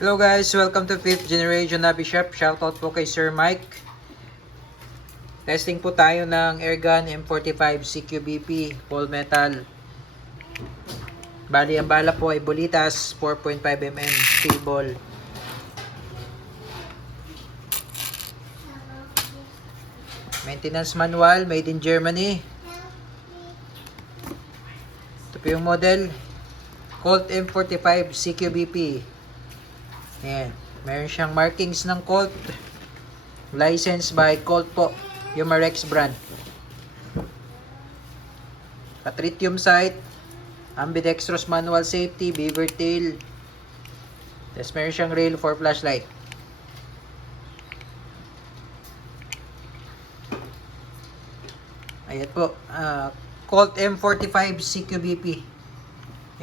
Hello guys, welcome to 5th Generation Nabi Shop. Shoutout po kay Sir Mike. Testing po tayo ng Airgun M45 CQBP Full Metal. Bali, ang bala po ay Bolitas 4.5mm steel ball. Maintenance manual, made in Germany. Ito po yung model, Colt M45 CQBP. Ayan. Meron siyang markings ng Colt. Licensed by Colt po. Yung Marex brand. Tritium sight. Ambidextrous manual safety. Beaver tail. Tapos meron siyang rail for flashlight. Ayan po. Colt M45 CQBP.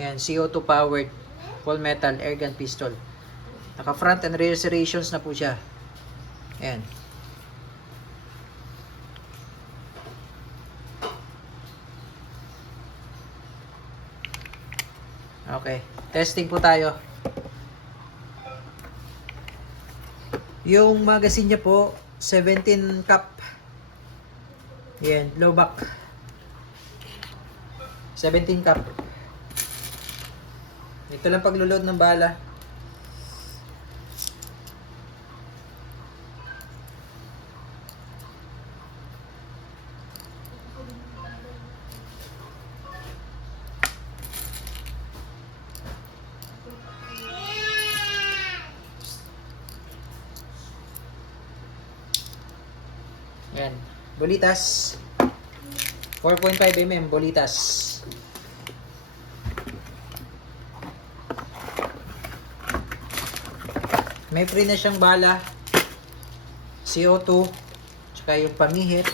Ayan. CO2 powered. Full metal airgun pistol. Naka front and rear serrations na po siya. Ayan. Okay. Testing po tayo. Yung magazine niya po, 17 cap. Ayan. Low back. 17 cap. Ito lang paglulod ng bala. Yan. Bolitas. 4.5mm Bolitas. May free na siyang bala. CO2. Tsaka yung pamihit.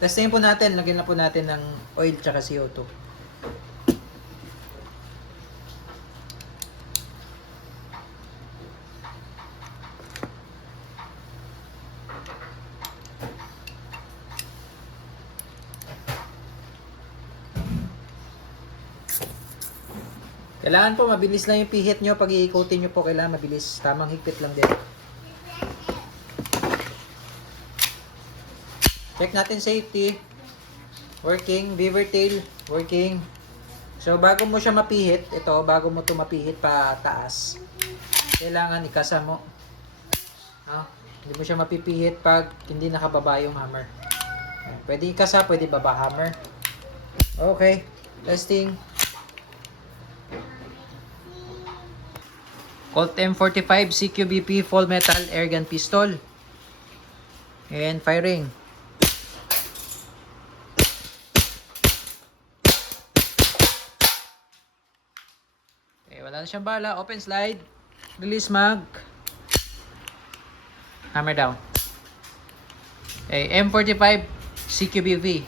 Testingin po natin, lagyan na po natin ng oil tsaka CO2. Kailangan po mabilis lang yung pihit nyo. Pag iikutin nyo po, kailangan mabilis. Tamang higpit lang din. Check natin safety. Working. Beaver tail. Working. So, bago mo siya mapihit, ito, bago mo ito mapihit pa taas, kailangan ikasa mo. Hindi mo siya mapipihit pag hindi nakababa yung hammer. Pwede ikasa, pwede baba hammer. Okay. Testing. Colt M45 CQBP Full Metal Airgun Pistol. And firing. Wala na siyang bala. Open slide. Release mag. Hammer down. Okay, M45 CQBV.